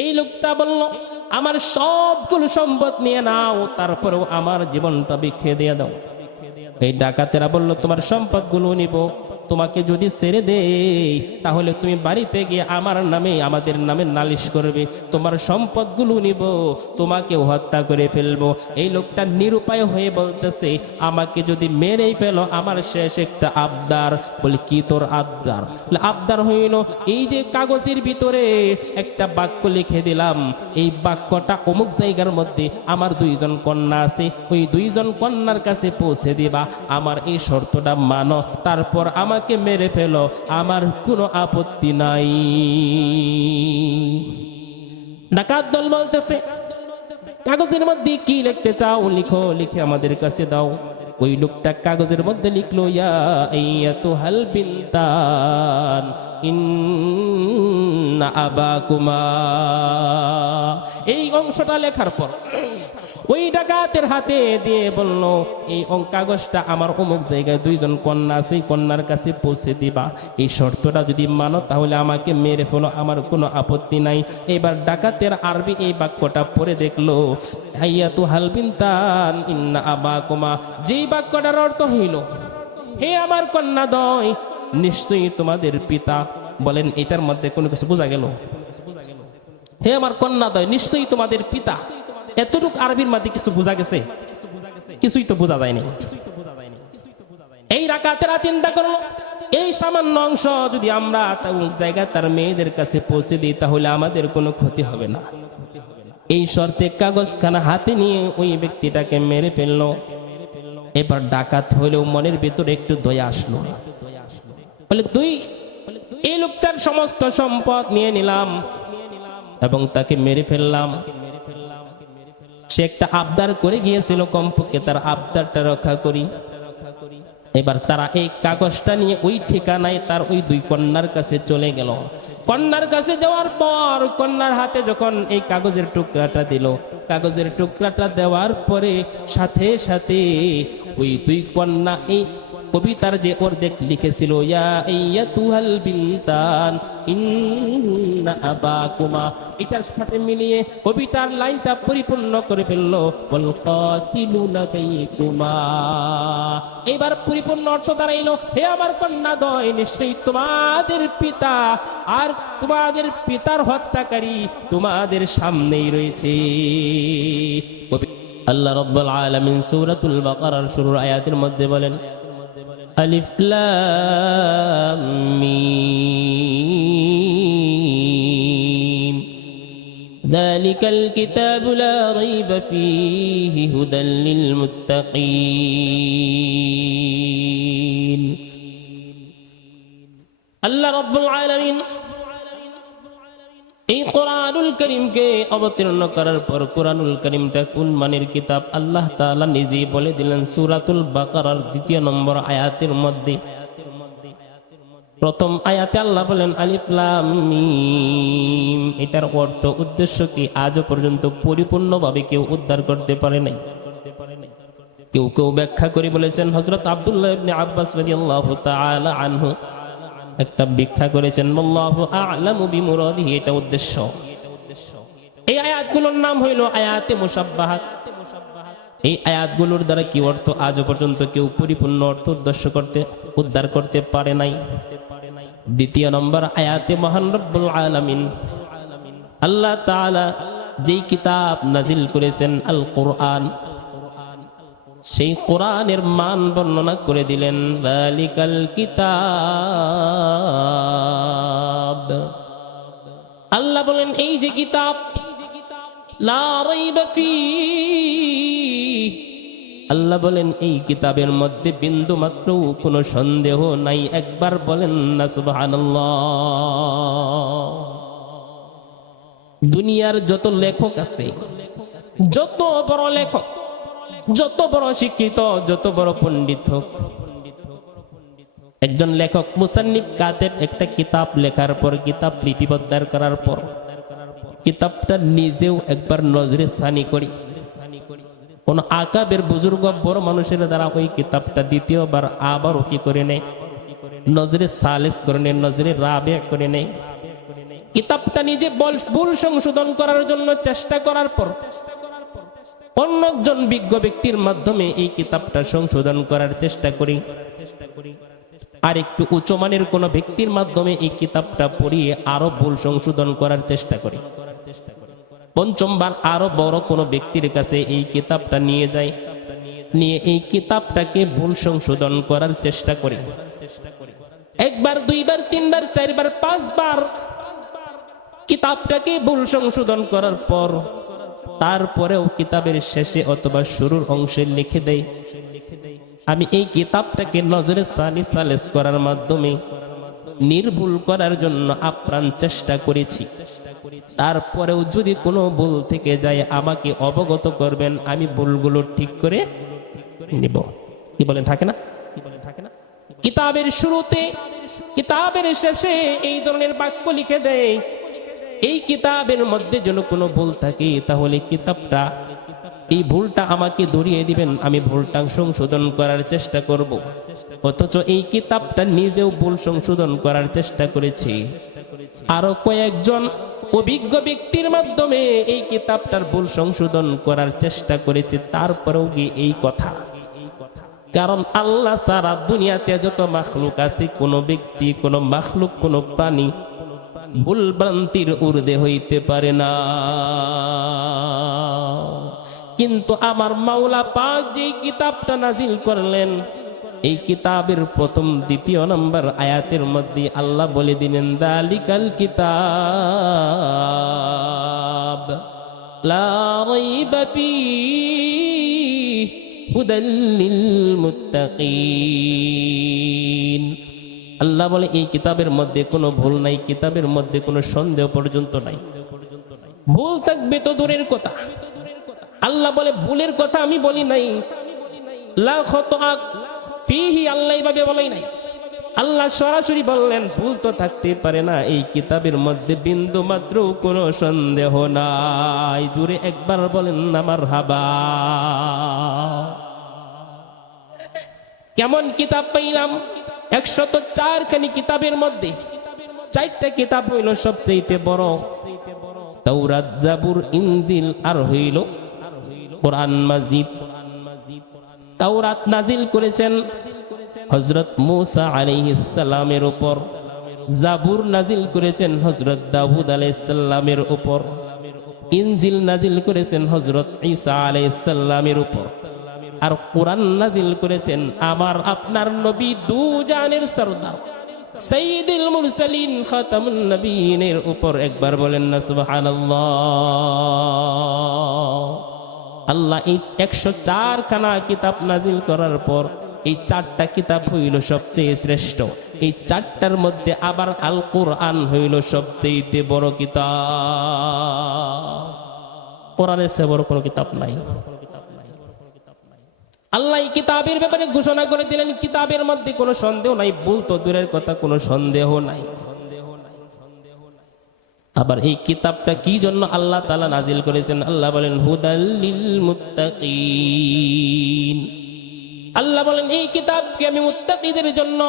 এই লোকটা বলল, আমার সবগুলো সম্পদ নিয়ে নাও, তারপরেও আমার জীবনটা বিখিয়ে দিয়ে দাও। এই ডাকাতেরা বলল, তোমার সম্পদগুলো নিব, তোমাকে যদি ছেড়ে দেই তাহলে তুমি বাড়িতে গিয়ে আমার নামে, আমাদের নামে নালিশ করবে, তোমার সম্পদগুলো নিব, তোমাকে হত্যা করে ফেলবো। এই লোকটা নিরুপায় হয়ে বলতেছে, আমাকে যদি মেরেই ফেলো, আমার শেষ একটা আবদার। বলে, কি তোর আবদার? আবদার হইল, এই যে কাগজের ভিতরে একটা বাক্য লিখে দিলাম, এই বাক্যটা অমুক জায়গার মধ্যে আমার দুইজন কন্যা আছে, ওই দুইজন কন্যার কাছে পৌঁছে দিবা, আমার এই শর্তটা মানো, তারপর আমাকে মেরে ফেলো, আমার কোনো আপত্তি নাই। ডাকাত দল বলতেছে, কাগজের মধ্যে কি লিখতে চাও লিখো, লিখে আমাদের কাছে দাও। ওই লোকটা কাগজের মধ্যে লিখলো, ইয়া আইয়াতুহাল বিনতান ইন্না আবাকুমা। এই অংশটা লেখার পর ওই ডাকাতের হাতে দিয়ে বলল, এই কাগজটা আমার অমুক জায়গায় দুইজন কন্যা আছে, কন্যার কাছে পৌঁছে দিবা, এই শর্তটা যদি মানো তাহলে আমাকে মেরে ফেলো, আমার কোনো আপত্তি নাই। এবার ডাকাতের আরবি এই বাক্যটা পড়ে দেখলো, আইয়াতুহাল বিনতান ইন্না আবাকুমা। যেই বাক্যটার অর্থ হইল, হে আমার কন্যাদ্বয়, নিশ্চয়ই তোমাদের পিতা। বলেন, এটার মধ্যে কোনো কিছু বোঝা গেল? হে আমার কন্যাদ্বয়, নিশ্চয়ই তোমাদের পিতা। এতটুকু আরবির মধ্যে কিছু বোঝা গেছে? কিছুই তো বোঝা যায়নি। এই ডাকাতেরা চিন্তা করলো, এই সামান্য অংশ যদি আমরা জায়গায় তার মেয়েদের কাছে পৌঁছে দিই তাহলে আমাদের কোনো ক্ষতি হবে না। এই শর্তে কাগজখানা হাতে নিয়ে ওই ব্যক্তিটাকে মেরে ফেললো। এবার ডাকাত হইলেও মনের ভিতরে একটু দয়া আসলো। বলে, এই লোকটার সমস্ত সম্পদ নিয়ে নিলাম এবং তাকে মেরে ফেললাম। সে একটা আবদার করে গিয়েছিল, কমপক্ষে তার আবদারটা রক্ষা করি। এবার তারা এই কাগজটা নিয়ে ওই ঠিকানায় তার ওই দুই কন্যার কাছে চলে গেল। কন্যার কাছে যাওয়ার পর কন্যার হাতে যখন এই কাগজের টুকরাটা দিল, কাগজের টুকরাটা দেওয়ার পরে সাথে সাথে ওই দুই কন্যা এই কবিতার যে অর্ধেক লিখেছিল, ইয়া আইয়াতুহাল বিনতান ইন্না আবাকুমা, এটার সাথে মিলিয়ে কবিতার লাইনটা পরিপূর্ণ করে ফেললো, ওয়াল কাতিলুনা বাইকুমা। এবার পরিপূর্ণ অর্থ দাঁড়াইলো, হে আমার কন্যাদ্বয়, নিশ্চয়ই তোমাদের পিতা আর তোমাদের পিতার হত্যাকারী তোমাদের সামনেই রয়েছে। আল্লাহ রাব্বুল আলামিন সূরাতুল বাকারার শুরুর আয়াতের মধ্যে বলেন, আলিফ লাম মিম যালিকাল কিতাবু লা রাইবা ফীহি হুদাল লিল মুত্তাকিন। আল্লাহ রাব্বুল আলামিন এই কোরআনুল কারীমকে অবতীর্ণ করার পর কোরআনুল কারীমটা কোন মানের কিতাব আল্লাহ তাআলা নিজেই বলে দিলেন সূরাতুল বাকারার ২ নম্বর আয়াতের মধ্যে। প্রথম আয়াতে আল্লাহ বলেন আলিফ লাম মিম। এটার অর্থ উদ্দেশ্য কি আজও পর্যন্ত পরিপূর্ণভাবে কেউ উদ্ধার করতে পারে নাই। কেউ কেউ ব্যাখ্যা করে বলেছেন, হযরত আব্দুল্লাহ ইবনে আব্বাস রাদিয়াল্লাহু তাআলা আনহু একটা ব্যাখ্যা করেছেন, আল্লাহু আ'লামু বিমুরাদিহি, এটা উদ্দেশ্য। এই আয়াতগুলোর নাম হইল আয়াতে মুশাব্বাহাত। এই আয়াতগুলোর দ্বারা কি অর্থ আজও পর্যন্ত কেউ পরিপূর্ণ অর্থ উদ্ধার করতে পারে নাই। ২ নম্বর আয়াতে মহান রব্বুল আলামিন আল্লাহ তাআলা যেই কিতাব নাজিল করেছেন আল কোরআন, সেই কোরআনের মান বর্ণনা করে দিলেন, যালিকাল কিতাব। আল্লাহ বলেন, এই যে কিতাব, লা রাইবা ফীহি, আল্লাহ বলেন এই কিতাবের মধ্যে বিন্দু মাত্র কোনো সন্দেহ নাই। একবার বলেন না সুবহানাল্লাহ। দুনিয়ার যত লেখক আছে, যত বড় লেখক, যত বড় শিক্ষিত, যত বড় পণ্ডিত হোক, একজন লেখক মুসান্নিফ কাতেব একটা কিতাব লেখার পর, কিতাব লিপিবদ্ধ করার পর, কিতাবটা নিজেও একবার নজরে সানি করি। কোন আকাবের বুজুর্গ বড় মানুষের দ্বারা ওই কিতাবটা দ্বিতীয়বার আবারও কি করে নেয়, নজরে সালেস করে নেয়, নজরে রাবে করে নেয়। কিতাবটা নিজে ভুল সংশোধন করার জন্য চেষ্টা করার পর অন্য একজন বিজ্ঞ ব্যক্তির মাধ্যমে এই কিতাবটা সংশোধন করার চেষ্টা করি, আর একটু উচ্চমানের কোনো ব্যক্তির মাধ্যমে এই কিতাবটা পড়িয়ে আরো ভুল সংশোধন করার চেষ্টা করি, পঞ্চমবার আরো বড় কোনো ব্যক্তির কাছে এই কিতাবটা নিয়ে যাই, নিয়ে এই কিতাবটাকে ভুল সংশোধন করার চেষ্টা করি। একবার, দুইবার, তিনবার, চারবার, পাঁচবার কিতাবটাকে ভুল সংশোধন করার পর তারপরেও কিতাবের শেষে অথবা শুরুর অংশে লিখে দেই, আমি এই কিতাবটাকে নজরে সালেস করার মাধ্যমে নির্ভুল করার জন্য আপ্রাণ চেষ্টা করেছি। তারপরেও যদি কোনো ভুল থেকে যায় আমাকে অবগত করবেন, আমি ভুলগুলো ঠিক করে নিব। কি বলেন, থাকে না? কিতাবের শুরুতে, কিতাবের শেষে এই ধরনের বাক্য লিখে দেয়। এই কিতাবের মধ্যে যেন কোনো ভুল থাকে তাহলে কিতাবটা, এই ভুলটা আমাকে ধরিয়ে দিবেন, আমি ভুলটা সংশোধন করার চেষ্টা করব। অথচ এই কিতাবটা নিজেও ভুল সংশোধন করার চেষ্টা করেছি, আরো কয়েকজন অভিজ্ঞ ব্যক্তির মাধ্যমে এই কিতাবটার ভুল সংশোধন করার চেষ্টা করেছে, তারপরেও কি এই কথা। কারণ আল্লাহ ছাড়া দুনিয়াতে যত মাখলুক আছে, কোনো ব্যক্তি, কোনো মাখলুক, কোনো প্রাণী ভুল ভ্রান্তির ঊর্ধ্বে হইতে পারে না। কিন্তু আমার মাওলা পাক যে কিতাবটা নাজিল করলেন, এই কিতাবের প্রথম, দ্বিতীয় নম্বর আয়াতের মধ্যে আল্লাহ বলে দিলেন, যালিকাল কিতাব লা রাইবা ফীহি হুদাল লিল মুত্তাকিন। আল্লাহ বলে এই কিতাবের মধ্যে কোনো ভুল নাই, কিতাবের মধ্যে কোনো সন্দেহ পর্যন্ত নাই। ভুল থাকবে তো দূরের কথা, আল্লাহ বলে ভুলের কথা আমি বলি নাই। লা খাতা ফীহি, আল্লাহ এইভাবে বলেই নাই। আল্লাহ সরাসরি বললেন ভুল তো থাকতে পারে না, এই কিতাবের মধ্যে বিন্দু মাত্র কোনো সন্দেহ নাই। জুড়ে একবার বলেন না মারহাবা। কেমন কিতাব পাইলাম? 104 খানি কিতাবের মধ্যে 4টা কিতাব হইল সবচেয়ে বড়, তাওরাত, জাবুর, ইনজিল আর হইল কোরআন মাজিদ। তাওরাত নাজিল করেছেন হযরত মূসা আলাইহিস সালামের উপর, জাবুর নাজিল করেছেন হযরত দাউদ আলাইহিস সালামের উপর, ইনজিল নাজিল করেছেন হযরত ঈসা আলাইহিস সালামের উপর, আর কোরআন নাজিল করেছেন আমার আপনার নবী দু জানের সরদার সাইয়্যিদুল মুরসালিন খাতামুন নবিয়্যিনের উপর। একবার বলেন না সুবহানাল্লাহ। আল্লাহ এই 104 খানা কিতাব নাজিল করার পর এই 4টা কিতাব হইল সবচেয়ে শ্রেষ্ঠ। এই 4টার মধ্যে আবার আল কোরআন হইল সবচেয়ে বড় কিতাব। কোরআনের চেয়ে বড় কোনো কিতাব নাই। আল্লাহ এই কিতাবের ব্যাপারে ঘোষণা করে দিলেন কিতাবের মধ্যে কোনো সন্দেহ নাই, ভুল তো দূরের কথা, কোনো সন্দেহ নাই। আবার এই কিতাবটা কি জন্য আল্লাহ তাআলা নাজিল করেছেন? আল্লাহ বলেন হুদাল লিল মুত্তাকিন। আল্লাহ বলেন এই কিতাবকে আমি মুত্তাকিদের জন্য,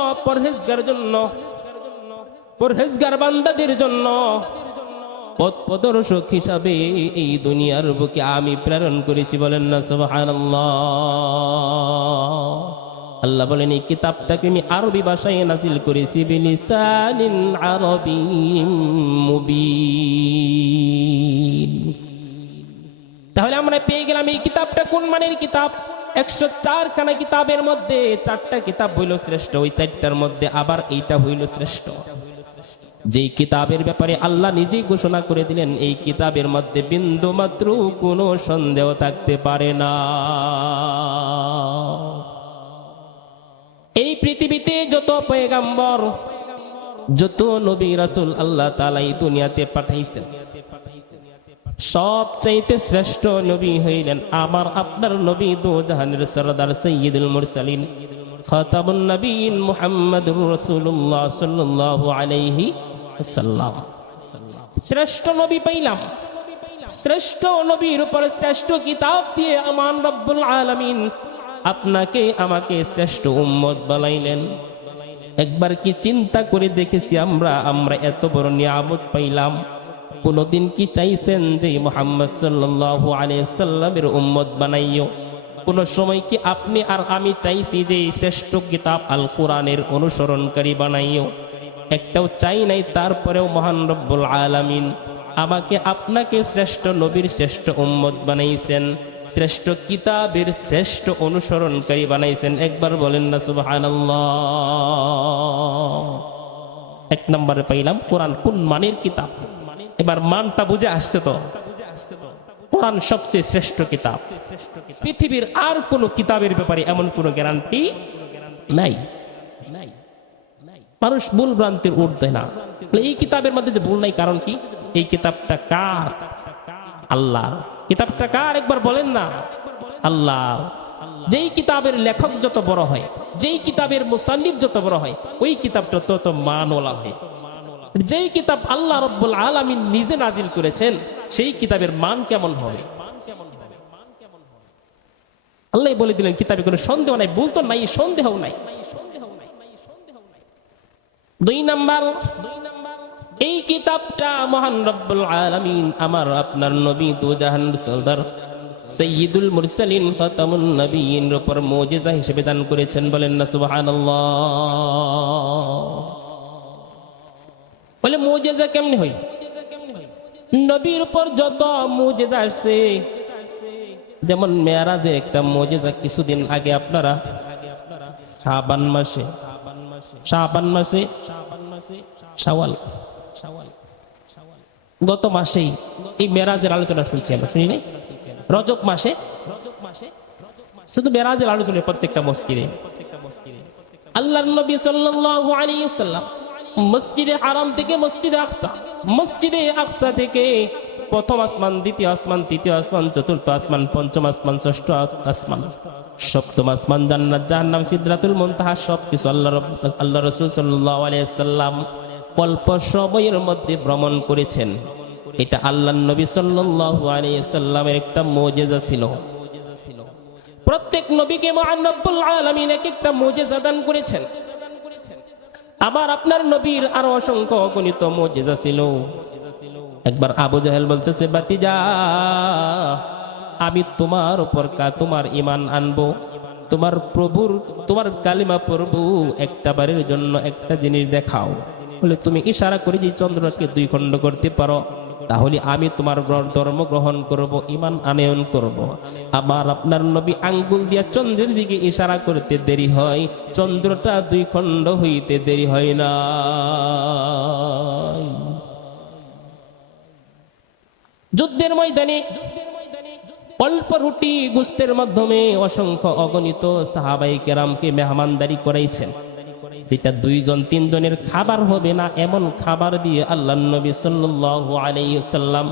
পরহেজগার বান্দাদের জন্য পথ প্রদর্শক হিসাবে এই দুনিয়ার বুকে আমি প্রেরণ করেছি। বলেন না সুবহানাল্লাহ। আল্লাহ বলেন এই কিতাবটাকে আমি আরবি ভাষায় নাজিল করেছি, বিলিসানিন আরাবিয়্যিম মুবিন। তাহলে আমরা পেয়ে গেলাম এই কিতাবটা কোন মানের কিতাব। 104 খানা কিতাবের মধ্যে 4টা কিতাব হইল শ্রেষ্ঠ, ওই 4টার মধ্যে আবার এইটা হইল শ্রেষ্ঠ। যেই কিতাবের ব্যাপারে আল্লাহ নিজেই ঘোষণা করে দিলেন এই কিতাবের মধ্যে বিন্দু মাত্র কোনো সন্দেহ থাকতে পারে না। এই পৃথিবীতে যত পয়গাম্বর, যত নবী রাসূল আল্লাহ তাআলা এই দুনিয়াতে পাঠাইছেন, সবচাইতে শ্রেষ্ঠ নবী হইলেন আমার আপনার নবী, দু জাহানের সরদার সাইয়্যিদুল মুরসালিন খাতামুন নবিয়্যিন মুহাম্মাদুর রাসূলুল্লাহ সাল্লাল্লাহু আলাইহি ওয়াসাল্লাম। শ্রেষ্ঠ নবী পাইলাম, শ্রেষ্ঠ নবীর উপর শ্রেষ্ঠ কিতাব দিয়ে আমার রব্বুল আলামিন আপনাকে আমাকে শ্রেষ্ঠ উম্মত বানাইলেন। একবার কি চিন্তা করে দেখেছি আমরা এত বড় নিয়ামত পাইলাম, কোনদিন কি চাইছেন যে মুহাম্মদ সাল্লাল্লাহু আলাইহি সাল্লামের উম্মত বানাইও? কোন সময় কি আপনি আর আমি চাইছি যে শ্রেষ্ঠ কিতাব আল কোরআনের অনুসরণকারী বানাইও? একটাও চাই নাই। তারপরেও মহান রব্বুল আলামিন আমাকে আপনাকে শ্রেষ্ঠ নবীর শ্রেষ্ঠ উম্মত বানাইছেন, শ্রেষ্ঠ কিতাবের শ্রেষ্ঠ অনুসরণকারী বানাইছেন। একবার বলেন না সুবহানাল্লাহ। এক নম্বরে পাইলাম কোরআন কোন মানের কিতাব। এবার মানটা বুঝে আসছে তো? কোরআন সবচেয়ে শ্রেষ্ঠ কিতাব। পৃথিবীর আর কোন কিতাবের ব্যাপারে এমন কোন গ্যারান্টি নাই। মানুষ ভুল ভ্রান্তির ঊর্ধ্বে না। এই কিতাবের মধ্যে যে ভুল নাই, কারণ কি? এই কিতাবটা কার? আল্লাহ। কিতাবটা কার একবার বলেন না? আল্লাহ। যেই কিতাবের লেখক যত বড় হয়, যেই কিতাবের মুসান্নিফ যত বড় হয়, ওই কিতাবটা তত মানওয়ালা হয়। যেই কিতাব আল্লাহ রাব্বুল আলামিন নিজে নাজিল করেছেন, সেই কিতাবের মান কেমন হবে? আল্লাহ বলে দিলেন কিতাবে কোনো সন্দেহ নাই, ভুল তো নাই, সন্দেহ নাই। দুই নাম্বার, এই কিতাবটা মহান রব্বুল আলামিন আমার আপনার নবী দু জাহান সরদার সাইয়্যিদুল মুরসালিন খাতামুন নবিয়্যিন উপর মুজিজা হিসেবে দান করেছেন। বলেন না সুবহানাল্লাহ। বলে মুজিজা কেমনে হয়? নবীর উপর যত মুজিজা আসছে, যেমন মেরাজে একটা মুজিজা, কিছুদিন আগে আপনারা শাবান মাসে শাওয়াল, গত মাসেই এই মেরাজের আলোচনা শুনছি আমরা, শুনি নাই? রজব মাসে শুধু মেরাজের আলোচনা প্রত্যেকটা মসজিদে। আল্লাহর নবী সাল্লাল্লাহু আলাইহি ওয়াসাল্লাম মসজিদে হারাম থেকে মসজিদে আকসা থেকে প্রথম আসমান, দ্বিতীয় আসমান, তৃতীয় আসমান, চতুর্থ আসমান, পঞ্চম আসমান, ষষ্ঠ আসমান, সপ্তম আসমান, জান্নাত, জাহান্নাম, সিদরাতুল মুনতাহা, সবকিছু আল্লাহ রাসূল সাল্লাল্লাহু আলাইহি ওয়াসাল্লাম অল্প সময়ের মধ্যে ভ্রমণ করেছেন। এটা আল্লাহর নবী সাল্লাল্লাহু আলাইহি ওয়াসাল্লামের একটা মুজিজা ছিল। প্রত্যেক নবীকে মহান রব্বুল আলামিন এক একটা মুজিজা দান করেছেন। আবার আপনার নবীর আরো অসংখ্য অগণিত মুজিজা ছিল। একবার আবু জাহেল বলতেছে, বাতিজা আমি তোমার উপর তোমার ঈমান আনবো, তোমার কালিমা পড়বো, একটা বারের জন্য একটা জিনিস দেখাও। বলে তুমি ইশারা করে যে চন্দ্রকে দুই খণ্ড করতে পারো, তাহলে আমি তোমার ধর্ম গ্রহণ করব, ঈমান আনয়ন করব। আবার আপনার নবী আঙ্গুল দিয়া চন্দ্রের দিকে ইশারা করতে দেরি হয়, চন্দ্রটা দুই খণ্ড হইতে দেরি হয় না। যুদ্ধের ময়দানে অল্প রুটি গোস্তের মাধ্যমে অসংখ্য অগণিত সাহাবায়ে কেরামকে মেহমানদারি করাইছেন। যেটা দুইজন তিনজনের খাবার হবে না, এমন খাবার দিয়ে আল্লাহর নবী সাল্লাল্লাহু আলাইহি ওয়াসাল্লাম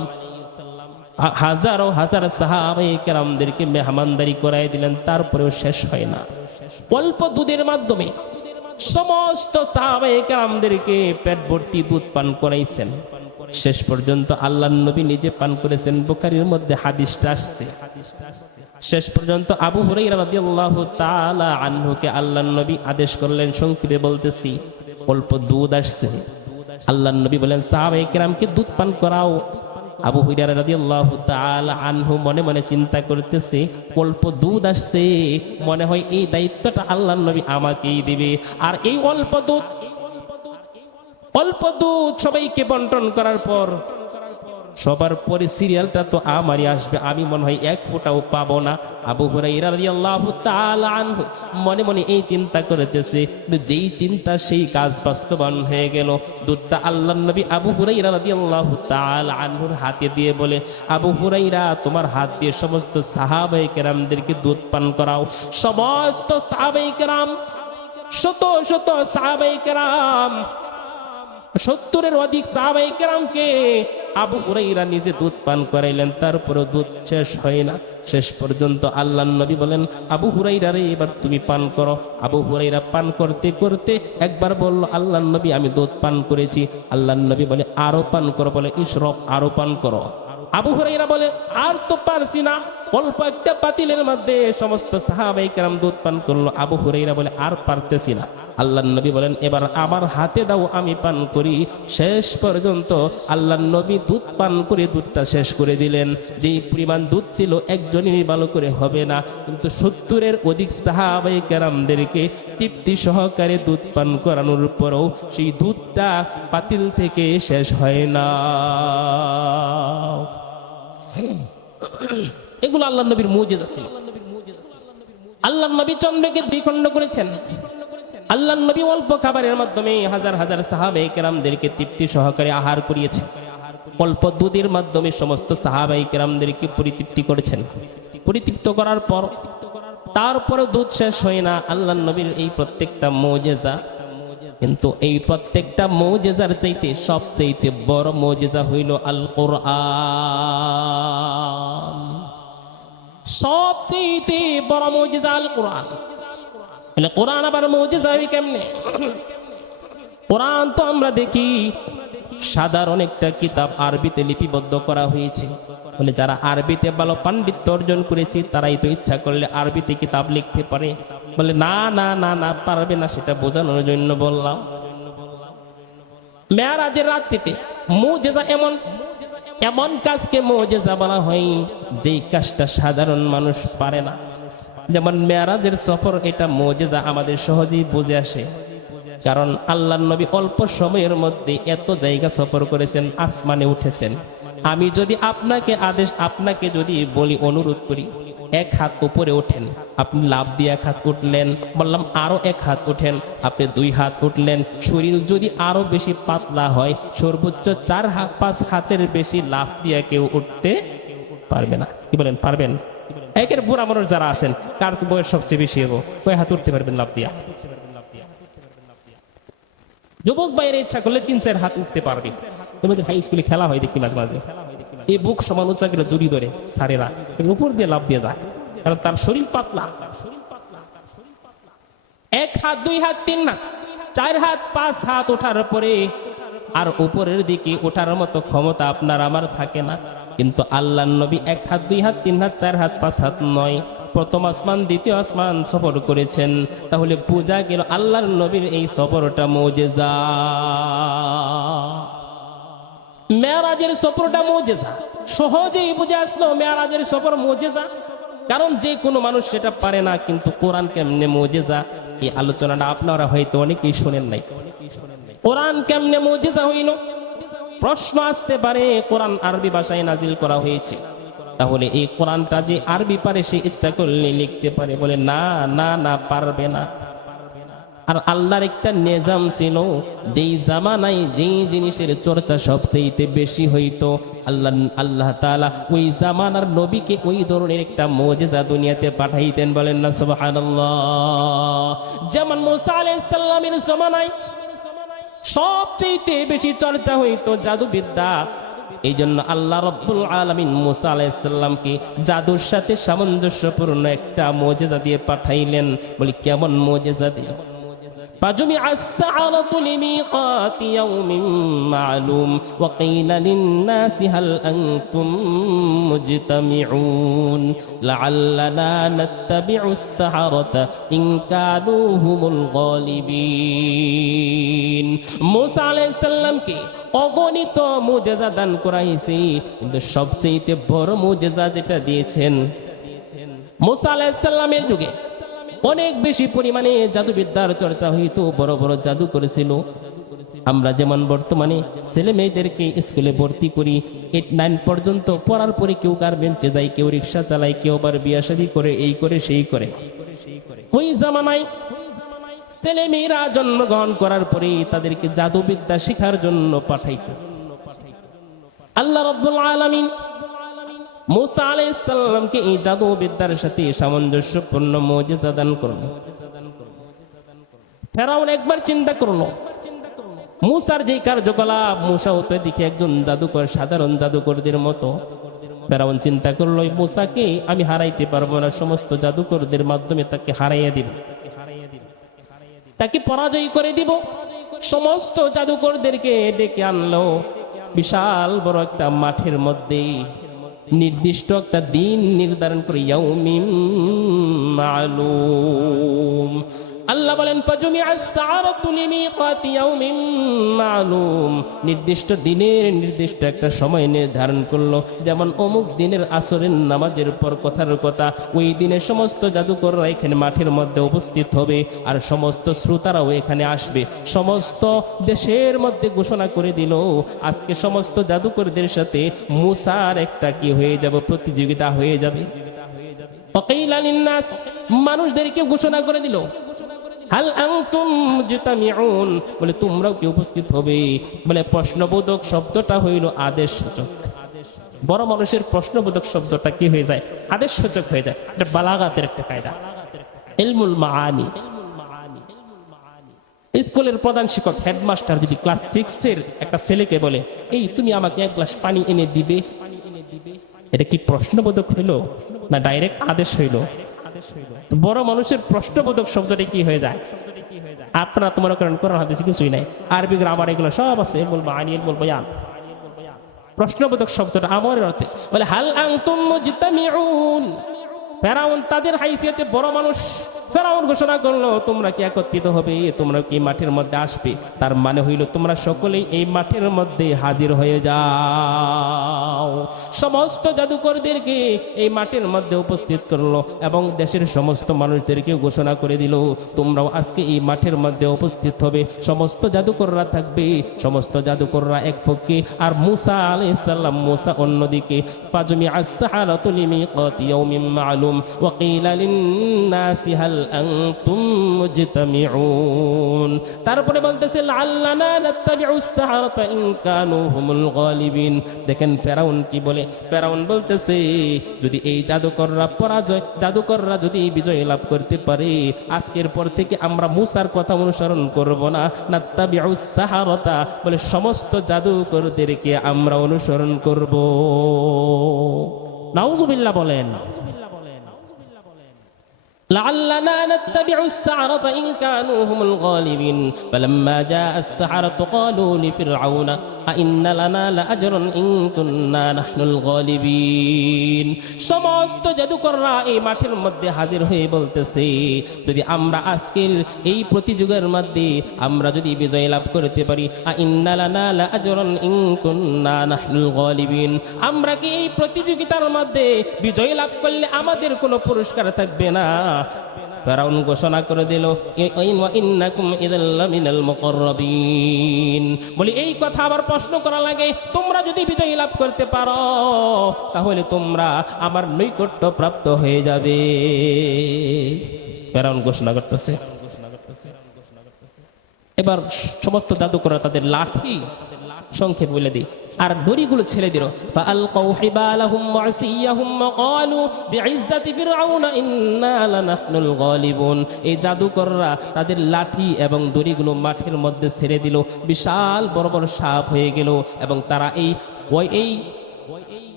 হাজারো হাজার সাহাবায়ে কেরামদেরকে মেহমানদারি করাই দিলেন। তারপরেও শেষ হয় না। অল্প দুধের মাধ্যমে সমস্ত সাহাবায়ে কেরামদেরকে পেট ভর্তি দুধ পান করাইছেন। শেষ পর্যন্ত আল্লাহর নবী নিজে পান করেছেন। বুখারীর মধ্যে হাদিসটা আসছে। শেষ পর্যন্ত আবু হুরায়রা রাদিয়াল্লাহু তাআলা আনহুকে আল্লাহর নবী আদেশ করলেন, সংক্ষেপে বলতেছি, অল্প দুধ আসছে। আল্লাহর নবী বলেন সাহাবায়ে কেরামকে দুধ পান করাও। আবু হুরায়রা রাদিয়াল্লাহু তাআলা আনহু মনে মনে চিন্তা করতেছে, অল্প দুধ আসছে, মনে হয় এই দায়িত্বটা আল্লাহর নবী আমাকেই দিবে। আর এই অল্প দুধ সবাইকে বন্টন করার পর সবার পরে সিরিয়ালটা তো আমারই আসবে, আমি মনে হয় এক ফোঁটাও পাবো না। আবু হুরায়রা রাদিয়াল্লাহু তাআলা আনহু মনে মনে এই চিন্তা করতেছে, যেই চিন্তা সেই কাজ বাস্তবায়ন হয়ে গেল। দুধটা আল্লাহর নবী আবু হুরায়রা রাদিয়াল্লাহু তাআলা আনহুর হাতে দিয়ে বলে, আবু হুরায়রা তোমার হাত দিয়ে সমস্ত সাহাবায়ে কেরামদেরকে দুধ পান করাও। সমস্ত সাহাবায়ে কেরাম, শত শত সাহাবায়ে কেরাম, 70-এর অধিক সাহাবায়ে কেরামকে আবু হুরায়রা নিজে দুধ পান করাইলেন। তারপরেও দুধ শেষ হয় না। শেষ পর্যন্ত আল্লাহর নবী বলেন, আবু হুরায়রা রে, এবার তুমি পান করো। আবু হুরায়রা পান করতে করতে একবার বলল, আল্লাহর নবী আমি দুধ পান করেছি। আল্লাহর নবী বলে আরো পান করো। বলে ইশরব, আরো পান করো। আবু হুরায়রা বলে আর তো পারছি না, অল্প একটা পাতিলের মধ্যে সমস্ত সাহাবায়ে কেরাম দুধ পান করলো। আবু হুরায়রা বলে আর পারতেছি না। আল্লাহর নবী বলেন এবার আমার হাতে দাও আমি পান করি। শেষ পর্যন্ত আল্লাহর নবী দুধ পান করে দুধটা শেষ করে দিলেন। যেই পরিমাণ দুধ ছিল একজনেরই ভালো করে হবে না, কিন্তু 70-এর অধিক সাহাবায়ে কেরামদেরকে তৃপ্তি সহকারে দুধ পান করানোর পরও সেই দুধটা পাতিল থেকে শেষ হয় না। এগুলো আল্লাহর নবীর মুজিজা ছিল। আল্লাহর নবী চন্দ্রকে দ্বিখণ্ড করেছেন। আল্লাহর নবী অল্প খাবারের মাধ্যমে হাজার হাজার সাহাবায়ে কেরামদেরকে তৃপ্তি সহকারে আহার করিয়েছেন। অল্প দুধের মাধ্যমে সমস্ত সাহাবায়ে কেরামদেরকে পরিতৃপ্তি করেছেন। পরিতৃপ্ত করার পর তারপরে দুধ শেষ হয় না। আল্লাহর নবীর এই প্রত্যেকটা মুজিজা, কিন্তু এই প্রত্যেকটা মুজিজার চাইতে সবচাইতে বড় মুজিজা হইল আল কোরআন। সবচাইতে বড় মুজিজা আল কোরআন। কোরআন আবার মুজিজা হয় কেমনে? কোরআন তো আমরা দেখি সাধারণ একটা কিতাব, আরবিতে লিপিবদ্ধ করা হয়েছে। বলে যারা আরবিতে ভালো পাণ্ডিত্য অর্জন করেছে তারাই তো ইচ্ছা করলে আরবিতে কিতাব লিখতে পারে। বলে না না না না, পারবে না, সেটা বোঝানোর জন্য বললাম। মেরাজের রাত্রিতে মুজিজা এমন কাজকে মুজিজা বলা হয় যেই কাজটা সাধারণ মানুষ পারে না। যেমন মেরাজের সফর, এটা মুজিজা আমাদের সহজেই বুঝে আসে, কারণ আল্লাহর নবী অল্প সময়ের মধ্যে এত জায়গা সফর করেছেন, আসমানে উঠেছেন। আমি যদি আপনাকে যদি বলি, অনুরোধ করি, এক হাত উপরে ওঠেন, আপনি লাফ দিয়ে এক হাত উঠলেন, বললাম আরো এক হাত উঠেন, আপনি 2 হাত উঠলেন। শরীর যদি আরো বেশি পাতলা হয়, সর্বোচ্চ 4-5 হাতের বেশি লাফ দিয়ে কেউ উঠতে পারবে না। কি বলেন, পারবেন? একের বুড়া মানুষ যারা আছেন, কার বয়স সবচেয়ে বেশি হবো, কয় হাত উঠতে পারবেন লাফ দিয়া? যুবক বাইরে ইচ্ছা করলে 3-4 হাত উঠতে পারবে। তোমাদের হাই স্কুলে খেলা হয় দেখি মাঝে মাঝে, এই বুক সমান উঁচা করে দড়ি ধরে সারেরা উপর দিয়ে লাফ দিয়ে যায়, কারণ তার শরীর পাতলা। 1 হাত, 2 হাত, 3 হাত, 4 হাত, 5 হাত ওঠার পরে আর উপরের দিকে ওঠার মতো ক্ষমতা আপনার আমার থাকে না। কিন্তু আল্লাহর নবী 1 হাত, 2 হাত, 3 হাত, 4 হাত, 5 হাত নয়, প্রথম আসমান দ্বিতীয় আসমান সফর করেছেন। তাহলে বোঝা গেল আল্লাহর নবীর এই সফরটা মুজিজা। মেরাজের সফরটা মুজিজা। সহজেই বুঝে আসলো মেরাজের সফর মুজিজা, কারণ যে কোনো মানুষ সেটা পারে না। কিন্তু কোরআন কেমনে মুজিজা, এই আলোচনাটা আপনারা হয়তো অনেকেই শুনেন নাই। কোরআন কেমনে মুজিজা হইল? প্রশ্ন আসতে পারে, কোরআন আরবি ভাষায় নাজিল করা হয়েছে, তাহলে এই কোরআনটা যে আরবি পারে সে ইচ্ছা করলে লিখতে পারে? বলে না না না, পারবে না। আর আল্লাহর একটা নিজাম ছিল, যেই জামানায় যেই জিনিসের চর্চা সবচেয়ে বেশি হইতো, আল্লাহ তাআলা ওই জামানার নবীকে ওই ধরনের একটা মুজিজা দুনিয়াতে পাঠাইতেন। বলেন না সুবহানাল্লাহ। যেমন মুসা আলাইহিস সালামের জামানায় সবচেয়ে বেশি চর্চা হইতো জাদুবিদ্যা। এই জন্য আল্লাহ রাব্বুল আলামিন মুসা আলাইহিস সালামকে জাদুর সাথে সামঞ্জস্যপূর্ণ একটা মুজিজা দিয়ে পাঠাইলেন। বলি কেমন মুজিজা দিয়ে? فجمع السحرة لميقات يوم معلوم وقيل للناس هل أنتم مجتمعون لعلنا نتبع السحرة إن كانوا هم الغالبين। মুসা আলাইহিস সালামকে অগণিত মুজিজা দান করাইছে, কিন্তু সবচেয়ে বড় মুজিজা যেটা দিয়েছেন, মুসা আলাইহিস সালামের যুগে অনেক বেশি পরিমাণে জাদুবিদ্যার চর্চা হইতো, বড় বড় জাদু করেছিল। আমরা যেমন বর্তমানে ছেলে মেয়েদেরকে স্কুলে ভর্তি করি, 8-9 পর্যন্ত পড়ার পরে কেউ গার্মেন্টসে যায়, কেউ রিক্সা চালায়, কেউ আবার বিয়া শাদী করে, এই করে সেই করে। ওই জামানায় ছেলে মেয়েরা জন্মগ্রহণ করার পরে তাদেরকে জাদুবিদ্যা শেখার জন্য পাঠাইতো। আল্লাহ রাব্বুল আলামিন মুসা আলাইহিস সালামকে এই জাদুবিদ্যার সাথে সামঞ্জস্যপূর্ণ মুজিজা দান করলেন। ফেরাউন একবার চিন্তা করলো, মুসার যেই কার্যকলাপ, মুসা হতে দেখে একজন জাদুকর, সাধারণ জাদুকরদের মতো। ফেরাউন চিন্তা করলো, মুসাকে আমি হারাইতে পারবো না, সমস্ত জাদুকরদের মাধ্যমে তাকে হারাইয়া দিব, তাকে পরাজয় করে দিব। সমস্ত জাদুকরদেরকে ডেকে আনলো বিশাল বড় একটা মাঠের মধ্যে। নির্দিষ্ট একটা দিন নির্ধারণ করে ইয়াউমিম মা'লুম। আল্লাহ বলেন ফাজুমিআস সাআরাতু লিমিকাতি ইয়াউমিন মা'লুম, নির্দিষ্ট দিনের নির্দিষ্ট একটা সময় নির্ধারণ করলো। যেমন অমুক দিনের আসরের নামাজের পর কথার কথা ওই দিনে সমস্ত জাদুকররা এখানে মাঠের মধ্যে উপস্থিত হবে, আর সমস্ত শ্রোতারাও এখানে আসবে। সমস্ত দেশের মধ্যে ঘোষণা করে দিল আজকে সমস্ত জাদুকরদের সাথে মুসার একটা কি হয়ে যাবে, প্রতিযোগিতা হয়ে যাবে। ওয়াকিলা লিন্নাস, মানুষদেরকে ঘোষণা করে দিল হাল আনতুম মুজতামিউন, বলে তোমরাও কি উপস্থিত হবে। বলে প্রশ্নবোধক শব্দটা হইল আদেশসূচক। বড় মানুষের প্রশ্নবোধক শব্দটা কি হয়ে যায়, আদেশসূচক হয়ে যায়। এটা বালাগাতের একটা কায়দা, ইলমুল মাআনি। স্কুলের প্রধান শিক্ষক হেডমাস্টার যদি ক্লাস 6 এর একটা ছেলেকে বলে এই তুমি আমাকে এক গ্লাস পানি এনে দিবে, এটা কি প্রশ্নবোধক হইলো না ডাইরেক্ট আদেশ হইলো? বড় মানুষের প্রশ্নবোধক শব্দটা কি হয়ে যায়? আপনারা তো মনে করেন কোরআন হাদিসে কিছুই নাই, আরবি গ্রামার এগুলো সব আছে, বলবো আনিল বলবো ইয়ান। প্রশ্নবোধক শব্দটা আমরের অর্থে বলে হাল আনতুম মুজতামিউন। ফেরাউন তাদের হাইসিয়াতে বড় মানুষ, ফেরাউন ঘোষণা করলো তোমরা কি একত্রিত হবে, তোমরা কি মাঠের মধ্যে আসবে। তার মানে হইল তোমরা সকলেই এই মাঠের মধ্যে হাজির হয়ে যাও। সমস্ত জাদুকরদেরকে এই মাঠের মধ্যে উপস্থিত করলো এবং দেশের সমস্ত মানুষদেরকে ঘোষণা করে দিল তোমরাও আজকে এই মাঠের মধ্যে উপস্থিত হবে। সমস্ত জাদুকররা থাকবে, সমস্ত জাদুকররা এক পক্ষে আর মুসা আলাইহিস সালাম মুসা অন্যদিকে। ফাজুমিআস সাহারাতু লিমিকাতি ইয়াউমিন মা'লুম ওয়া কিলা লিন-নাসি হাল আনতুম মুজতামিউন। তারপরে বলতেছে লাআল্লানা নাত্তাবিউস সাহারাতা ইন কানু হুমুল গালিবিন। দেখেন ফেরাউন কি বলে, ফেরাউন বলতেছে যদি এই জাদুকররা যদি বিজয় লাভ করতে পারে আজকের পর থেকে আমরা মুসার কথা অনুসরণ করব না। নাত্তাবিউস সাহারাতা বলে সমস্ত জাদুকরদেরকে আমরা অনুসরণ করব। নাউজুবিল্লাহ বলেন। لعلنا نتبع السحرة إن كانوا هم الغالبين فلما جاء السحرة قالوا لفرعون أئن لنا لأجرا إن كنا نحن الغالبين। সমস্ত জাদুকররা এই মাঠের মধ্যে হাজির হয়ে বলতেছে যদি আমরা আজকের এই প্রতিযোগের মধ্যে আমরা যদি বিজয় লাভ করতে পারি আইন্না লানা লাআজরান ইন কুন্না নাহনুল গালিবিন, আমরা কি এই প্রতিযোগিতার মধ্যে বিজয় লাভ করলে আমাদের কোনো পুরস্কার থাকবে না। ফেরাউন ঘোষণা করে দিল ইন্নাকুম ইযাল লামিনাল মুকাররাবিন। বলি এই কথা আবার প্রশ্ন করা লাগে, তোমরা যদি বিজয় লাভ করতে পারো তাহলে তোমরা আমার নৈকট্য প্রাপ্ত হয়ে যাবে। ফেরাউন ঘোষণা করতেছে। এবার সমস্ত জাদুকররা তাদের লাঠি সংক্ষেপ বলে দিই আর দড়িগুলো ছেড়ে দিল। ফাআলকাউ হিবালাহুম ওয়া আসিয়াহুম ওয়া ক্বালু বিইজ্জাতি ফিরআউনা ইন্না লানাহনুল গালিবুন। এই জাদুকররা তাদের লাঠি এবং দড়িগুলো মাঠের মধ্যে ছেড়ে দিল, বিশাল বড় বড় সাপ হয়ে গেল এবং তারা এই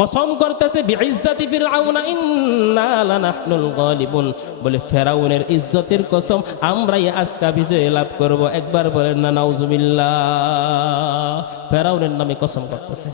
কসম করতেছে বিইজ্জাতি ফিরআউনা ইন্না লানাহনুল গালিবুন, বলে ফেরাউনের ইজ্জতের কসম আমরাই আজকে বিজয় লাভ করব। একবার বলেন না নাউজুবিল্লাহ। ফেরাউনের নামে কসম করতেছে।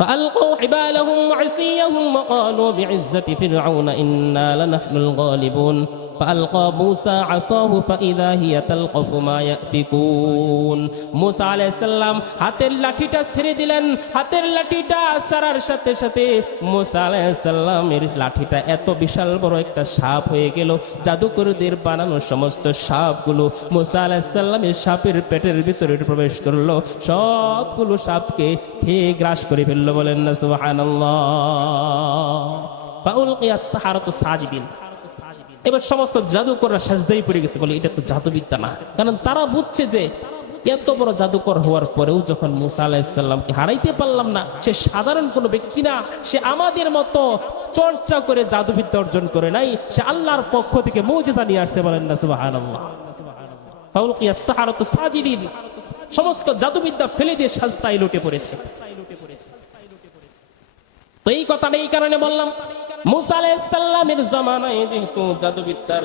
فألقوا حبالهم وعصيهم وقالوا بعزة فرعون إنا لنحن الغالبون فألقى موسى عصاه فإذا هي تلقف ما يأفكون। موسى عليه السلام হাতের লাঠিটা ছেড়ে দিলেন। হাতের লাঠিটা ছাড়ার সাথে সাথে মুসা আলাইহিস সালামের লাঠিটা এত বিশাল বড় একটা সাপ হয়ে গেল। জাদুকরদের বানানো সমস্ত সাপগুলো মুসা আলাইহিস সালামের সাপের পেটের ভিতরে প্রবেশ করলো, সবগুলো সাপকে খেয়ে গ্রাস করে ফেললো। বলেন না সুবহানাল্লাহ। ফাউলকিয়াস সাহারাতু সাজিদিন। এবার সমস্ত জাদুকররা সাজদায় পড়ে গেছে, বলে এটা তো জাদুবিদ্যা না। কারণ তারা বুঝছে যে এত বড় জাদুকর হওয়ার পরেও যখন মুসা আলাইহিস সালামকে হারাইতে পারলাম না, সে সাধারণ কোনো ব্যক্তি না, সে আমাদের মতো চর্চা করে জাদুবিদ্যা অর্জন করে নাই, সে আল্লাহর পক্ষ থেকে মুজিজা নিয়ে আসছে। বলেন না সুবহানাল্লাহ। ফাউলকিয়াস সাহারাতু সাজিদিন। সমস্ত জাদুবিদ্যা ফেলে দিয়ে সাজদায় লুটে পড়েছে। তো এই কথাটা এই কারণে বললাম মুসা আলাইহিস সালামের জমানায় যেহেতু জাদুবিদ্যার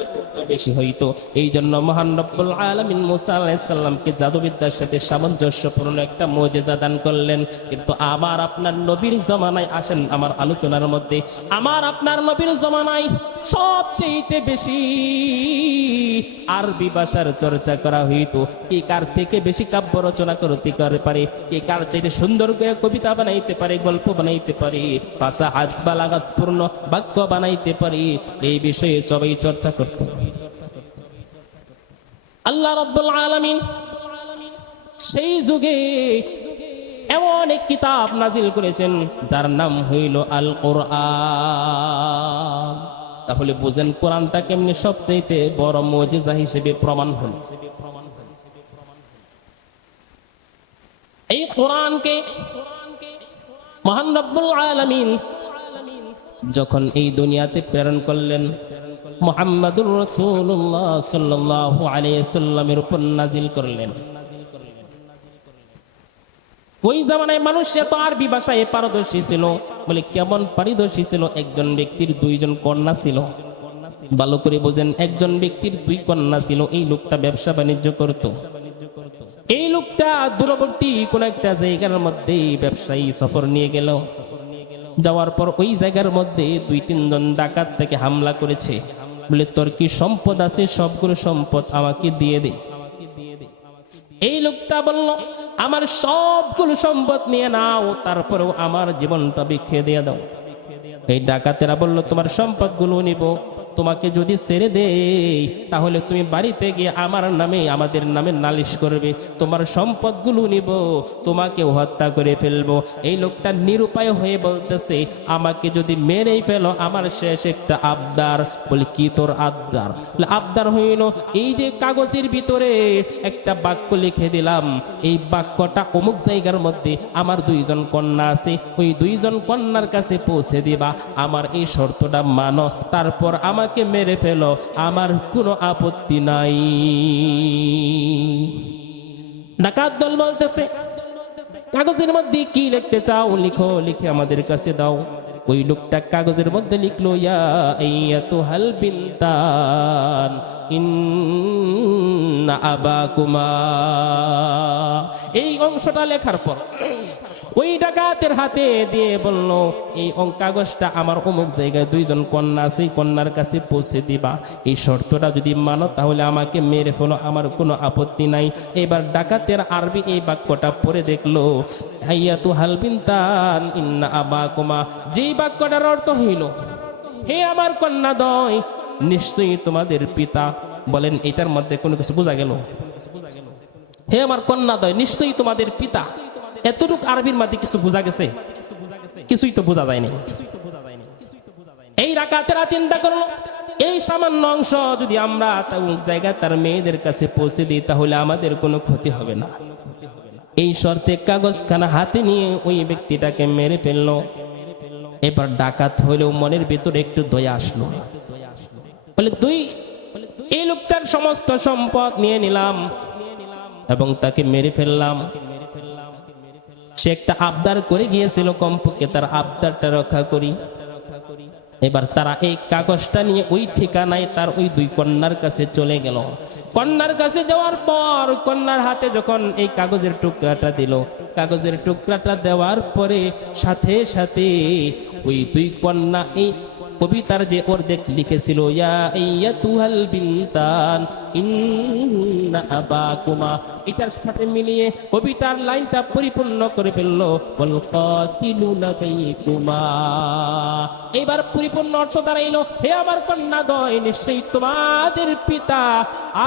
বেশি হইতো, এই জন্য মহান রব্বুল আলামিন মুসা আলাইহিস সালামকে জাদুবিদ্যার সাথে সামঞ্জস্যপূর্ণ একটা মুজিজা দান করলেন। কিন্তু আমার আপনার নবীর জমানায় আসেন, আমার আলোচনার মধ্যে আমার আপনার নবীর জমানায় সবচেয়ে বেশি আরবি ভাষার চর্চা করা হইতো। কে কার থেকে বেশি কাব্য রচনা করতে পারে, কে কার চাইতে সুন্দর করে কবিতা বানাইতে পারে, গল্প বানাইতে পারে, ফাসাহাত বালাগাত পূর্ণ বাক্য বানাইতে পারে, এই বিষয়ে সবাই চর্চা করত। আল্লাহ রাব্বুল আলামিন সেই যুগে এমন এক কিতাব নাজিল করেছেন যার নাম হইল আল কোরআন। তাহলে বুঝেন কোরআনটা কেমনি সবচেয়ে বড় মুজিজা হিসেবে প্রমাণ হল। এই কোরআনকে মহান রব্বুল আলামিন যখন এই দুনিয়াতে প্রেরণ করলেন, মুহাম্মাদুর রাসূলুল্লাহ সাল্লাল্লাহু আলাইহি সাল্লামের উপর নাজিল করলেন। ওই জামানায় মানুষ এত আরবি ভাষায় পারদর্শী ছিল। বলে কেমন পারদর্শী ছিল? একজন ব্যক্তির দুইজন কন্যা ছিল। ভালো করে বোঝেন, একজন ব্যক্তির দুই কন্যা ছিল। এই লোকটা ব্যবসা বাণিজ্য করত। এই লোকটা দূরবর্তী কোন একটা জায়গার মধ্যে ব্যবসায়ী সফর নিয়ে গেল। যাওয়ার পর ওই জায়গার মধ্যে দুই তিনজন ডাকাত থেকে হামলা করেছে। বলে তোর কি সম্পদ আছে? সবগুলো সম্পদ আমাকে দিয়ে দে। এই লোকটা বলল, আমার সবগুলো সম্পদ নিয়ে নাও, তারপরেও আমার জীবনটা বিখিয়ে দিয়ে দাও। এই ডাকাতেরা বলল, তোমার সম্পদগুলো নিব, তোমাকে যদি ছেড়ে দেই তাহলে তুমি বাড়িতে গিয়ে আমার নামে আমাদের নামে নালিশ করবে, তোমার সম্পদগুলো নিব, তোমাকে হত্যা করে ফেলবো। এই লোকটা নিরুপায় হয়ে বলতেছে, আমাকে যদি মেরেই ফেলো আমার শেষ একটা আবদার। বলি কি তোর আবদার? আবদার হইল এই যে কাগজের ভিতরে একটা বাক্য লিখে দিলাম, এই বাক্যটা অমুক জায়গার মধ্যে আমার দুইজন কন্যা আছে, ওই দুইজন কন্যার কাছে পৌঁছে দিবা। আমার এই শর্তটা মানো, তারপর আমাকে মেরে ফেলো, আমার কোনো আপত্তি নাই। ডাকাত দল বলতেছে, কাগজের মধ্যে কি লিখতে চাও? লিখো, লিখে আমাদের কাছে দাও। ওই লোকটা কাগজের মধ্যে লিখলো, ইয়া আইয়াতুহাল বিনতান ইন্না আবাকুমা। এই অংশটা লেখার পর ওই ডাকাতের হাতে দিয়ে বলল, এই কাগজটা আমার অমুক জায়গায় দুইজন কন্যা আছে, কন্যার কাছে পৌঁছে দিবা। এই শর্তটা যদি মানো তাহলে আমাকে মেরে ফেলো, আমার কোনো আপত্তি নাই। এবার ডাকাতের আরবি এই বাক্যটা পড়ে দেখলো, আইয়াতুহাল বিনতান ইন্না আবাকুমা। যেই বাক্যটার অর্থ হইল, হে আমার কন্যাদ্বয়, নিশ্চয়ই তোমাদের পিতা। বলেন এটার মধ্যে কোনো কিছু বোঝা গেল? হে আমার কন্যাদ্বয়, নিশ্চয়ই তোমাদের পিতা। এতটুক আরবির মধ্যে কিছু বোঝা গেছে? কিছুই তো বোঝা যায়নি। এই ডাকাতেরা চিন্তা করলো, এই সামান্য অংশ যদি আমরা জায়গায় তার মেয়েদের কাছে পৌঁছে দিই তাহলে আমাদের কোনো ক্ষতি হবে না। এই শর্তে কাগজখানা হাতে নিয়ে ওই ব্যক্তিটাকে মেরে ফেললো। এবার ডাকাত হইলেও মনের ভিতরে একটু দয়া আসলো। বলে এই লোকটার সমস্ত সম্পদ নিয়ে নিলাম এবং তাকে মেরে ফেললাম। সে একটা আবদার করে গিয়েছিল, কমপক্ষে তার আবদারটা রক্ষা করি। এবার তারা এই কাগজটা নিয়ে ওই ঠিকানায় তার ওই দুই কন্যার কাছে চলে গেল। কন্যার কাছে যাওয়ার পর কন্যার হাতে যখন এই কাগজের টুকরাটা দিল, কাগজের টুকরাটা দেওয়ার পরে সাথে সাথে ওই দুই কন্যা এই কবিতার যে অর্ধেক লিখেছিল, ইয়া আইয়াতুহাল বিনতান ইন্না আবাকুমা, এটার সাথে মিলিয়ে কবিতার লাইনটা পরিপূর্ণ করে ফেললো, ওয়াল কাতিলুনা বাইকুমা। এবার পরিপূর্ণ অর্থ দাঁড়াইলো, হে আমার কন্যাদ্বয়, নিশ্চয়ই তোমাদের পিতা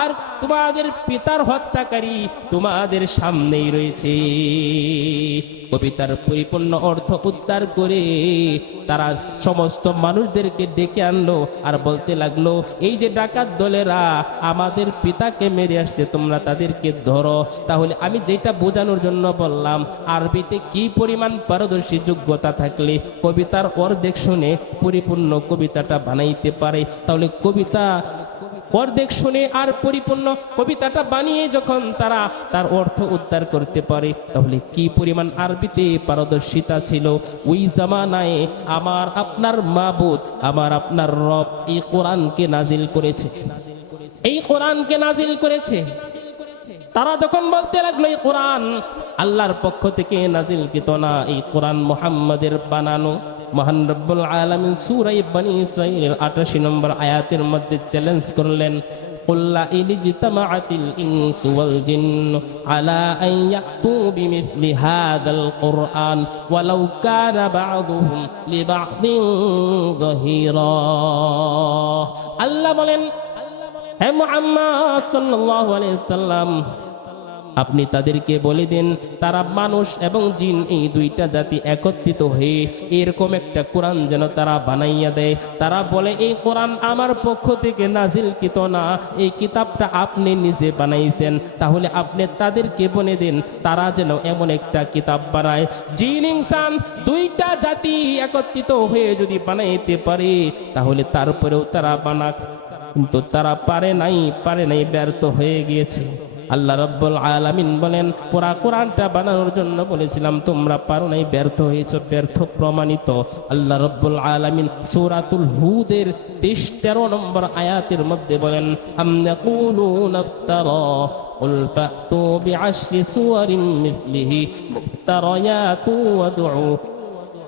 আর তোমাদের পিতার হত্যাকারী তোমাদের সামনেই রয়েছে। কবিতার পরিপূর্ণ অর্থ উদ্ধার করে তারা সমস্ত মানুষদেরকে ডেকে আনলো আর বলতে লাগলো, এই যে ডাকাত দলেরা আমাদের পিতাকে মেরে আসছে, তোমরা তাদেরকে ধরো। তাহলে আমি যেটা বোঝানোর জন্য বললাম, আরবিতে কি পরিমাণ পারদর্শী যোগ্যতা থাকলে কবিতার অর্ধেক শুনে পরিপূর্ণ কবিতাটা বানাইতে পারে। তাহলে কবিতা অর্ধেক শুনে আর পরিপূর্ণ কবিতাটা বানিয়ে যখন তারা তার অর্থ উদ্ধার করতে পারে, তাহলে কি পরিমাণ আরবিতে পারদর্শিতা ছিল। ওই জামানায় আমার আপনার মাবুদ, আমার আপনার রব এই কোরআনকে নাজিল করেছে, এই কোরআনকে নাজিল করেছে। তারা যখন বলতে লাগলো এই কোরআন আল্লাহর পক্ষ থেকে নাজিলকৃত না, এই কোরআন মুহাম্মাদের বানানো, মহান রব্বুল আলামিন সূরা বনী ইসরাঈলের ৮৮ নম্বর আয়াতের মধ্যে চ্যালেঞ্জ করলেন, قل إن اجتمعت الإنس والجن على أن يأتوا بمثل هذا القرآن ولو كان بعضهم لبعض ظهيرا। আল্লাহ বলেন, হে মুহাম্মদ সাল্লাল্লাহু আলাইহি সাল্লাম, আপনি তাদেরকে বলে দেন তারা মানুষ এবং জিন এই দুইটা জাতি একত্রিত হয়ে এরকম একটা কোরআন যেন তারা বানাইয়া দেয়। তারা বলে এই কোরআন আমার পক্ষ থেকে নাজিলকৃত না, এই কিতাবটা আপনি নিজে বানাইছেন। তাহলে আপনি তাদেরকে বলে দেন তারা যেন এমন একটা কিতাব বানায়, জিন ইনসান দুইটা জাতি একত্রিত হয়ে যদি বানাইতে পারে তাহলে তারপরেও তারা বানাক। কিন্তু তারা পারে নাই, ব্যর্থ হয়ে গিয়েছে। আল্লাহ রাব্বুল আলামিন বলেন, পুরা কোরআনটা বানানোর জন্য বলেছিলাম, তোমরা পারো নাই, ব্যর্থ হয়েছ, ব্যর্থ প্রমাণিত। আল্লাহ রাব্বুল আলামিন সূরাতুল হুদের 13 নম্বর আয়াতের মধ্যে বলেন, আম ইয়াকুলুনা ইফতারা কুল ফাতু বিআশরি সুওয়ারিন মিথলিহি মুফতারায়াতু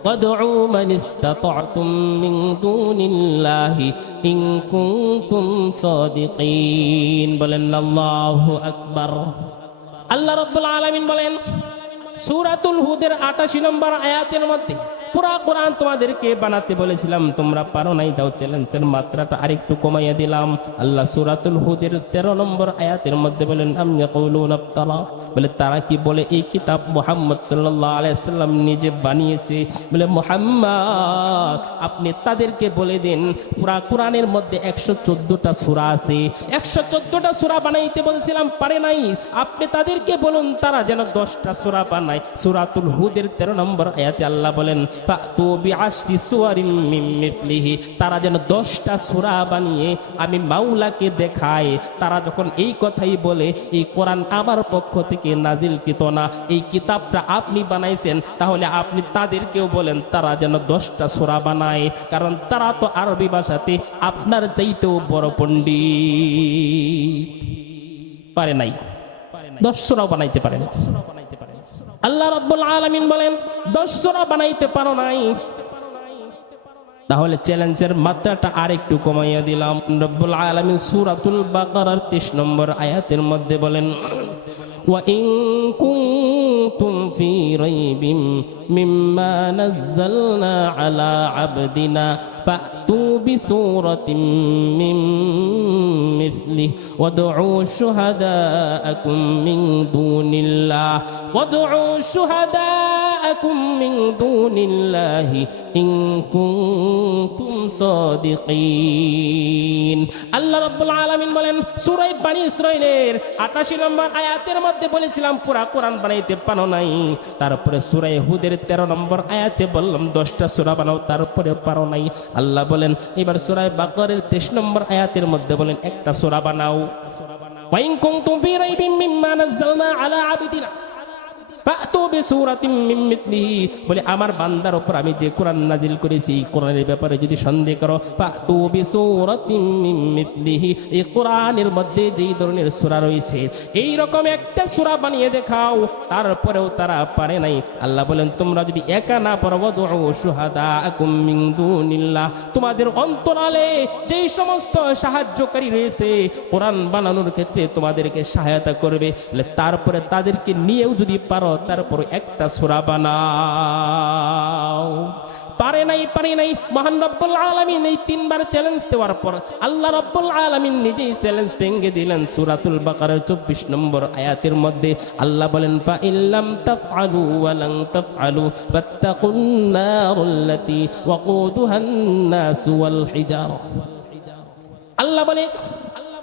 وادعوا من استطعتم من دون الله إن كنتم صادقين। বলেন আল্লাহু আকবার। আল্লাহ রাব্বুল আলামিন বলেন সূরাতুল হুদের ৮৮ নম্বর আয়াতের মধ্যে, পুরা কোরআন তোমাদেরকে বানাতে বলেছিলাম, তোমরা পারো নাই, দাও চ্যালেঞ্জের মাত্রাটা আরেকটু কমাইয়া দিলাম। আল্লাহ সূরাতুল হুদের 13 নম্বর আয়াতের মধ্যে বলেন, আম ইয়াকুলুনা ইফতারা, বলে তারা কি বলে এই কিতাব মুহাম্মদ সাল্লাল্লাহু আলাইহি সাল্লাম নিজে বানিয়েছে। বলে মুহাম্মদ আপনি তাদেরকে বলে দেন পুরা কোরআনের মধ্যে 114টা সূরা আছে, 114টা সূরা বানাইতে বলছিলাম, পারে নাই। আপনি তাদেরকে বলুন তারা যেন 10টা সূরা বানায়। সূরাতুল হুদের 13 নম্বর আয়াতে আল্লাহ বলেন, ফাতু বিআশরি সুওয়ারিন মিন মিথলিহি, তারা যেন 10টা সূরা বানিয়ে আমি মাওলাকে দেখায়। তারা যখন এই কথাই বলে এই কোরআন আমার পক্ষ থেকে নাজিলকৃত না, এই কিতাবটা আপনি বানাইছেন, তাহলে আপনি তাদেরকেও বলেন তারা যেন 10টা সূরা বানায়, কারণ তারা তো আরবি ভাষাতে আপনার চাইতেও বড় পণ্ডিত। পারে নাই, 10 সূরাও বানাইতে পারে না। আল্লাহ রাব্বুল আলামিন বলেন 10 সূরা বানাইতে পারো নাই, তাহলে চ্যালেঞ্জের মাত্রাটা আরেকটু কমাইয়া দিলাম। রব্বুল আলামিন সূরাতুল বাকারার 23 নম্বর আয়াতের মধ্যে বলেন, ওয়া ইন কুনতুম ফি রাইবিম মিম্মা নাযালনা আলা আবদিনা ফাতু বিসূরাতিন মিন মিথলিহি ওয়াদউ শুহাদাআকুম মিন দুনিল্লাহ ওয়াদউ শুহাদাআকুম মিন দুনিল্লাহি ইন কুনতুম সাদিকিন। আল্লাহ রাব্বুল আলামিন বলেন সূরা বনী ইসরাঈলের 88 নম্বর আয়াতের মধ্যে বলেছিলাম পুরা কোরআন বানাইতে পারো নাই, তারপরে সূরা হুদের 13 নম্বর আয়াতে বললাম 10টা সূরা বানাও, তারপরে পারো নাই। আল্লাহ বলেন এবার সূরা বাকারার 23 নম্বর আয়াতের মধ্যে বলেন একটা সূরা বানাও, ওয়া ইন কুনতুম ফি রাইবিম মিম্মা নাযালনা আলা আবদিনা ফাতু বিসূরাতিন মিন মিথলিহি, বলে আমার বান্দার উপর আমি যে কোরআন নাজিল করেছি কোরআনের ব্যাপারে যদি সন্দেহ করো, ফাতু বিসূরাতিন মিন মিথলিহি, এই কোরআনের মধ্যে যেই ধরনের সূরা রয়েছে এই রকম একটা সূরা বানিয়ে দেখাও, তারপরেও তারা পারে নাই। আল্লাহ বলেন তোমরা যদি একা না পারো, ওয়াদউ শুহাদাআকুম মিন দুনিল্লাহ, তোমাদের অন্তরালে যেই সমস্ত সাহায্যকারী রয়েছে কোরআন বানানোর ক্ষেত্রে তোমাদেরকে সহায়তা করবে, তারপরে তাদেরকে নিয়েও যদি পারো তারপর একটা সূরা বানাও। পারে নাই। মহান রব্বুল আলামিন এই 3 বার চ্যালেঞ্জ দেওয়ার পর আল্লাহ রব্বুল আলামিন নিজেই চ্যালেঞ্জ ভেঙে দিলেন। সূরাতুল বাকারার 24 নম্বর আয়াতের মধ্যে আল্লাহ বলেন, ফা ইল্লাম তাফআলু ওয়া লান তাফআলু ফাত্তাকুন নারুল্লাতী ওয়াকুদুহান নাস ওয়াল হিজারা। আল্লাহ বলে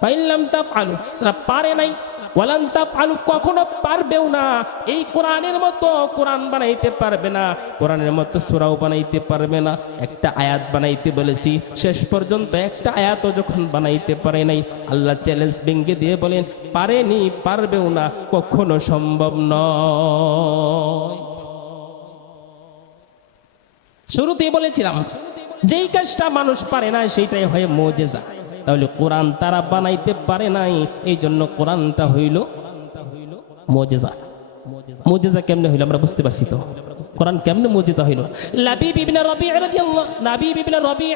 ফা ইল্লাম তাফআলু, তারা পারে নাই, ওয়ালান তাফআলু, কখনো পারবেও না। এই কোরআনের মতো কোরআন বানাইতে পারবে না, কোরআনের মতো সূরাও বানাইতে পারবে না। একটা আয়াত বানাইতে বলেছি, শেষ পর্যন্ত একটা আয়াতও যখন বানাইতে পারে নাই, আল্লাহ চ্যালেঞ্জ ভেঙে দিয়ে বলেন পারেনি, পারবেও না, কখনো সম্ভব নয়। শুরুতেই বলেছিলাম যেই কাজটা মানুষ পারে না সেইটাই হয় মুজিজা। তাহলে কোরআন তারা বানাইতে পারে নাই, এই জন্য কোরআনটা হইল মুজিজা। মুজিজা কেমনে হইল আমরা বুঝতে পারছি তো, কোরআন কেমনে মুজিজা হইল। লাবিব ইবনে রবি রাদিয়াল্লাহু, লাবিব ইবনে রবি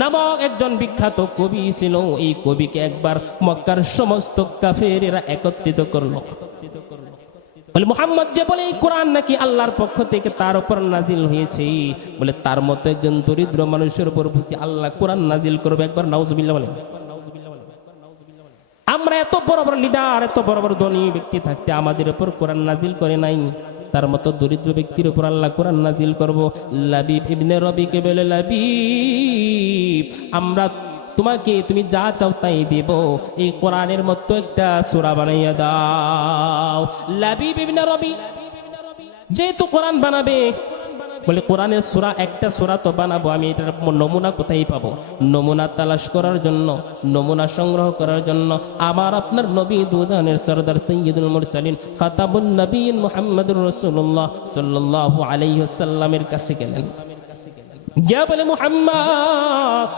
নামক একজন বিখ্যাত কবি ছিল। এই কবিকে একবার মক্কার সমস্ত কাফেরেরা একত্রিত করলো, বলে মুহাম্মদ যে বলে এই কোরআন নাকি আল্লাহর পক্ষ থেকে তার উপর নাজিল হয়েছে, বলে তার মতো একজন দরিদ্র মানুষের উপর বুঝি আল্লাহ কোরআন নাজিল করবে, একবার নাউজুবিল্লাহ বলেন। আমরা এত বড় বড় লিডার, এত বড় বড় ধনী ব্যক্তি থাকতে আমাদের উপর কোরআন নাজিল করে নাই, তার মতো দরিদ্র ব্যক্তির উপর আল্লাহ কোরআন নাজিল করব। লাবিব ইবনে রবিকে বলে লাবিব আমরা তোমাকে তুমি যা চাও তাই দেব, এই কোরআনের মতো একটা সূরা বানাইয়া দাও। লাবিব ইবনে রবি যেহেতু কোরআন বানাবে, বলে কোরআনের সূরা একটা সূরা তো বানাবো, আমি এটার নমুনা কোথায় পাবো? নমুনা তালাশ করার জন্য, নমুনা সংগ্রহ করার জন্য আমার আপনার নবী দুজানের সরদার সাইয়্যিদুল মুরসালিন খাতাবুন নবীন মুহাম্মদুর রাসূলুল্লাহ সাল্লাল্লাহু আলাইহি ওয়াসাল্লামের কাছে গেলেন। গিয়া বলে মুহাম্মদ,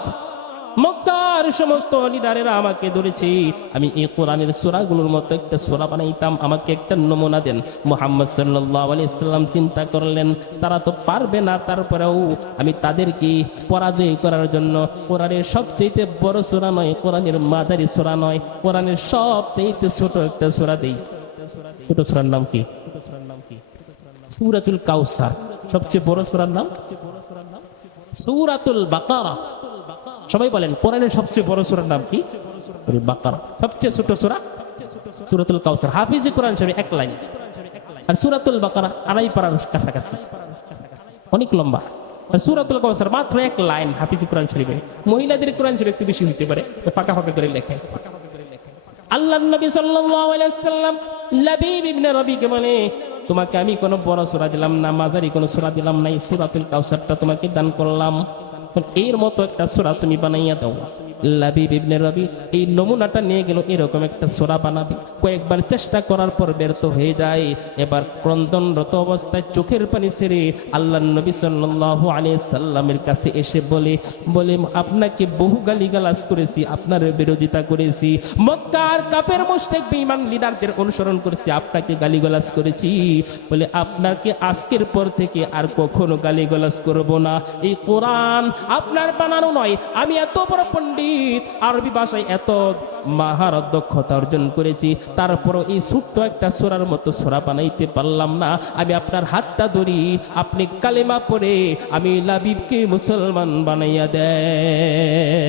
মক্কার সমস্ত লিডারেরা আমাকে ধরেছে, আমি এই কোরআনের সূরাগুলোর মতো একটা সূরা বানাইতাম, আমাকে একটা নমুনা দেন। মুহাম্মদ সাল্লাল্লাহু আলাইহি ওয়াসাল্লাম চিন্তা করলেন তারা তো পারবে না, তারপরেও আমি তাদেরকে পরাজয় করার জন্য কোরআনের সবচেয়ে বড় সূরা নয়, কোরআনের মাঝারি সূরা নয়, কোরআনের সবচেয়ে ছোট একটা সূরা দেই। ছোট সূরার নাম কি? সূরাতুল কাউসার। সবচেয়ে বড় সূরার নাম সূরাতুল বাকারা। সবাই বলেন কোরআনের সবচেয়ে বড় সূরার নাম কি? বাকারা। সবচেয়ে ছোট সূরা সূরাতুল কাউসার। হাফিজি কোরআন শরীফ এক লাইন, আর সূরাতুল বাকারা আড়াই পারার কাছাকাছি, অনেক লম্বা। আর সূরাতুল কাউসার মাত্র এক লাইন হাফিজি কোরআন শরীফে। মহিলাদের কোরআন শরীফ একটু বেশি হতে পারে, ফাঁকা ফাঁকা করে লেখে। আল্লাহর নবী সাল্লাল্লাহু আলাইহি ওয়াসাল্লাম লাবিব ইবনে রবিকে বলে তোমাকে আমি কোনো বড় সূরা দিলাম না, মাঝারি কোনো সূরা দিলাম না, সূরাতুল কাউসারটা তোমাকে দান করলাম, এর মতো একটা সূরা তুমি বানাইয়া দাও। লাবিব ইবনে রবি এই নমুনাটা নিয়ে গেল, এরকম একটা সূরা বানাবে। কয়েকবার চেষ্টা করার পর ব্যর্থ হয়ে যায়। এবার ক্রন্দনরত অবস্থায় চোখের পানি ছেড়ে আল্লাহর নবী সাল্লাল্লাহু আলাইহি সাল্লামের কাছে এসে বলে আপনাকে বহু গালিগালাজ করেছি, আপনার বিরোধিতা করেছি, মক্কার কাফের মুশরিক বেঈমান লিডারদের অনুসরণ করেছি, আপনাকে গালিগালাজ করেছি, বলে আপনাকে আজকের পর থেকে আর কখনো গালিগালাজ করব না। এই কোরআন আপনার বানানো নয়, আমি এত বড় পণ্ডিত, আরবি ভাষায় এত মাহারত দক্ষতা অর্জন করেছি, তারপরও এই ছোট্ট একটা সূরার মতো সূরা বানাইতে পারলাম না। আমি আপনার হাতটা ধরি, আপনি কালেমা পড়ে আমি লাবিবকে মুসলমান বানাইয়া দেয়।